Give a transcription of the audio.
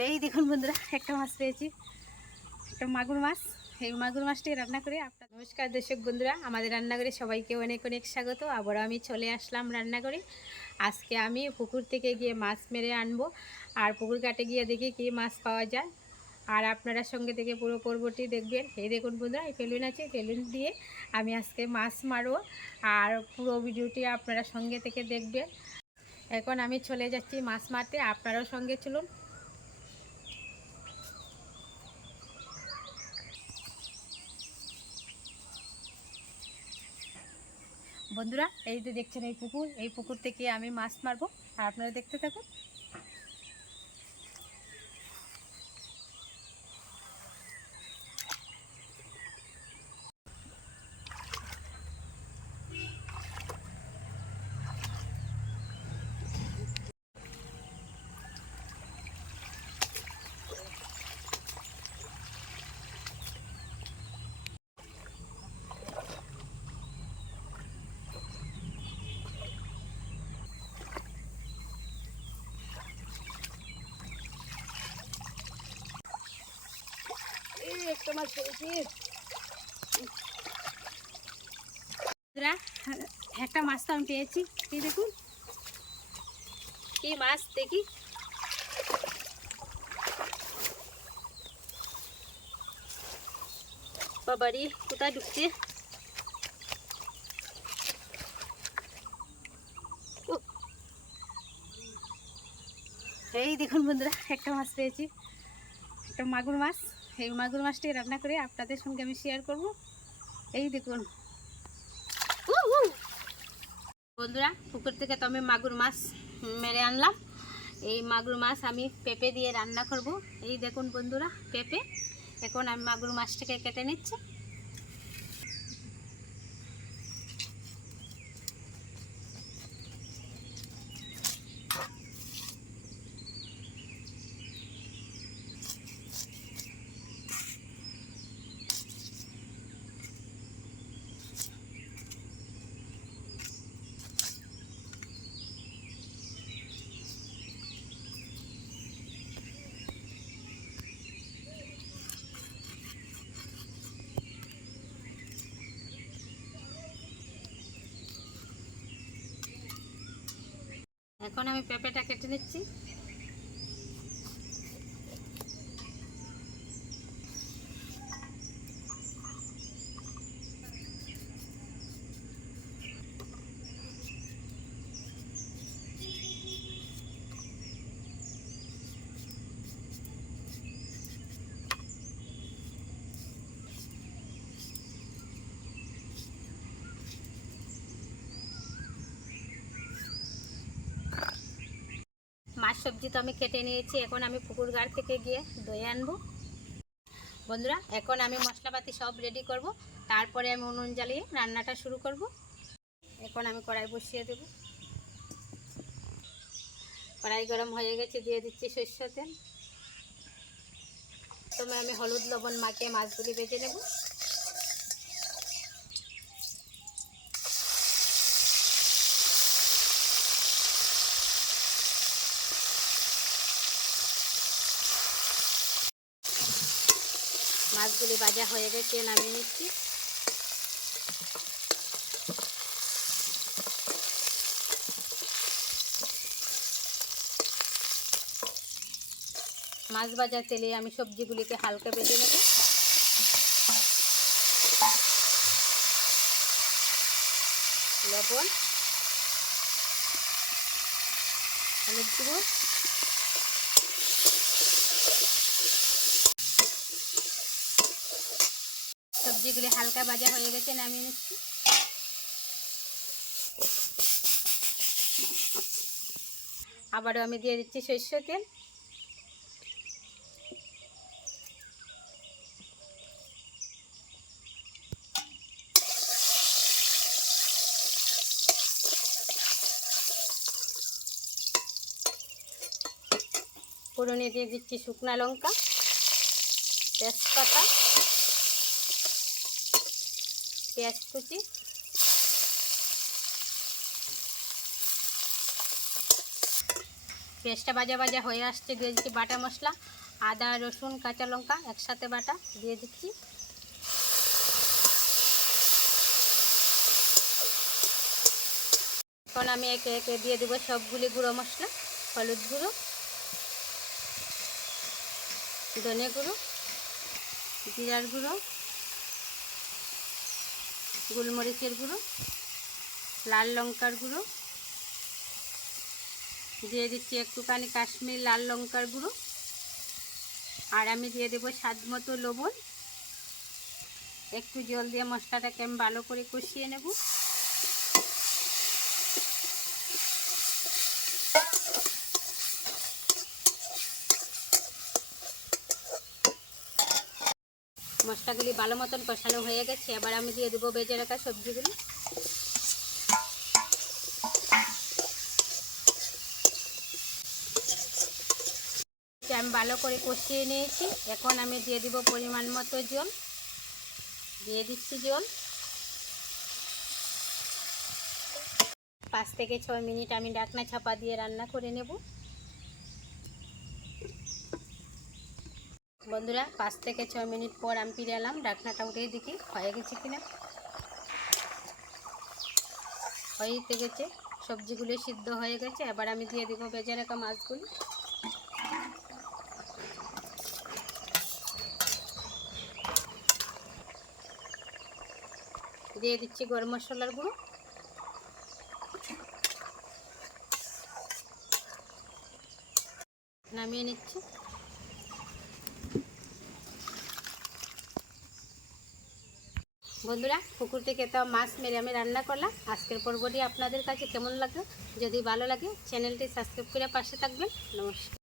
এই দেখুন বন্ধুরা, একটা মাছ পেয়েছি, একটা মাগুর মাছ। এই মাগুর মাছটাই রান্না করে আপনার নমস্কার দর্শক বন্ধুরা, আমাদের রান্নাঘরে সবাইকে অনেক অনেক স্বাগত। আবার আমি চলে আসলাম রান্নাঘরে। আজকে আমি পুকুর থেকে গিয়ে মাছ মেরে আনবো, আর পুকুর ঘাটে গিয়ে দেখি কী মাছ পাওয়া যায়। আর আপনারা সঙ্গে থেকে পুরো পর্বটি দেখবেন। এই দেখুন বন্ধুরা, এই ফেলুন আছে, ফেলুন দিয়ে আমি আজকে মাছ মারবো, আর পুরো ভিডিওটি আপনারা সঙ্গে থেকে দেখবেন। এখন আমি চলে যাচ্ছি মাছ মারতে, আপনারাও সঙ্গে চলুন। বন্ধুরা, এই যে দেখছেন এই পুকুর থেকে আমি মাছ মারবো, আর আপনারা দেখতে থাকুন। একটা মাছ পেয়েছি বন্ধুরা, একটা মাছ তো আমি পেয়েছি। এই দেখুন কি মাছ, দেখি। বাবারি, কোথায় ঢুকছে? এই দেখুন বন্ধুরা, একটা মাছ পেয়েছি, একটা মাগুর মাছ। এই মাগুর মাছটি রান্না করে আপনাদের সঙ্গে আমি শেয়ার করব। এই দেখুন বন্ধুরা, পুকুর থেকে তো আমি মাগুর মাছ মেরে আনলাম। এই মাগুর মাছ আমি পেঁপে দিয়ে রান্না করব। এই দেখুন বন্ধুরা, পেঁপে। এখন আমি মাগুর মাছটাকে কেটে নিচ্ছি। এখন আমি পেঁপেটা কেটে নিচ্ছি। মাছ সবজি তো আমি কেটে নিয়েছি। এখন আমি পুকুর ঘাট থেকে গিয়ে দই আনবো। বন্ধুরা, এখন আমি মশলাপাতি সব রেডি করব, তারপরে আমি উনুন জ্বালিয়ে রান্নাটা শুরু করব। এখন আমি কড়াই বসিয়ে দেব। কড়াই গরম হয়ে গেছে, দিয়ে দিচ্ছি সরষের তেল। প্রথমে আমি হলুদ লবণ মাখিয়ে মাছগুলি ভেজে নেব। মাছগুলি ভাজা হয়ে গেছে, নামিয়ে নিচ্ছি। মাছ ভাজা তেলে আমি সবজিগুলিকে হালকা ভেজে নেব। লবণ, হলুদ গুঁড়ো, সবজিগুলি হালকা ভাজা হয়ে গেছে, নামিয়ে নিচ্ছি। আবারও আমি দিয়ে দিচ্ছি সরষের তেল। ফোড়নে দিয়ে দিচ্ছি শুকনা লঙ্কা, তেজপাতা, পেঁয়াজ কুচি, পেঁয়াজটা ভাজা ভাজা হয়ে আসছে, দিয়ে দিচ্ছি বাটা মশলা, আদা রসুন কাঁচা লঙ্কা একসাথে বাটা দিয়ে দিচ্ছি। এখন আমি একে একে দিয়ে দেবো সবগুলি গুঁড়ো মশলা, হলুদ গুঁড়ো, ধনে গুঁড়ো, জিরার গুঁড়ো, গোলমরিচের গুঁড়ো, লাল লঙ্কার গুঁড়ো, দিয়ে দিচ্ছি একটুখানি কাশ্মীর লাল লঙ্কার গুঁড়ো, আর আমি দিয়ে দেবো স্বাদ মতো লবণ। একটু জল দিয়ে মশলাটাকে আমি ভালো করে কষিয়ে নেব। মশলাগুলি ভালো মতন কষানো হয়ে গেছে, এবার আমি দিয়ে দেবো ভেজে রাখা সবজিগুলি। আমি ভালো করে কষিয়ে নিয়েছি, এখন আমি দিয়ে দিব পরিমাণ মতো জল, দিয়ে দিচ্ছি জল। 5 থেকে 6 মিনিট আমি ঢাকনা চাপা দিয়ে রান্না করে নেব। বন্ধুরা 5 থেকে 6 মিনিট পর আমি ফিরে এলাম, ঢাকনাটা উঠিয়ে দেখি হয়ে গেছে কিনা। হয়ে গেছে, সবজিগুলো সিদ্ধ হয়ে গেছে। এবার আমি দিয়ে দিব ভেজে রাখা মাছগুলো। দিয়ে দিচ্ছি গরম মশলার গুঁড়ো, নামিয়ে নিচ্ছি। বন্ধুরা পুকুর থেকে তো মাছ মেরে আমি রান্না করলাম। আজকের পর্বটি আপনাদের কাছে কেমন লাগলো? যদি ভালো লাগে চ্যানেলটি সাবস্ক্রাইব করে পাশে থাকবেন। নমস্কার।